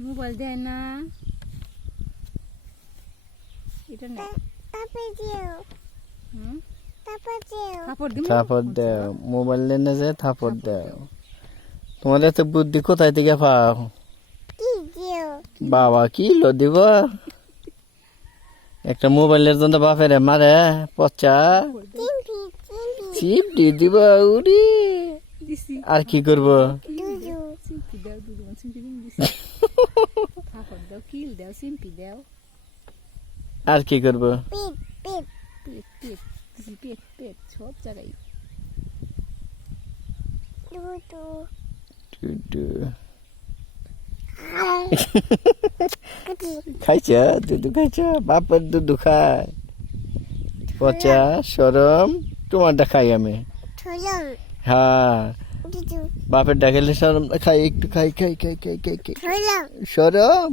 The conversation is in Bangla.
মোবাইল দেয় না, এটা না। থাপড় দাও, মোবাইল দেয় যে থাপড় দাও। তোমাদের তো বুদ্ধি কোথায় থেকে পাও? বাবা কি লো দিব, একটা মোবাইলের জন্য বাপেরে মারে পচা চিপ দিয়ে দিব উড়ি। দিছি। আর কি করবো? সিম্পি দাও, দুধ সিম্পি দিছি। থাপড় দাও, কিল দাও, সিম্পি দাও। আর কি করবো? পেট পেট দিছি, পেট পেট সব জায়গায়। টুটু খাইছ, দুধ খাইছ, বাপের দুধ খায় পচা সরম। তোমারটা খাই আমি, হ্যাঁ বাপের ডাকেলে সরম খাই, একটু খাই খাই খাই খাই খাই খাই সরম।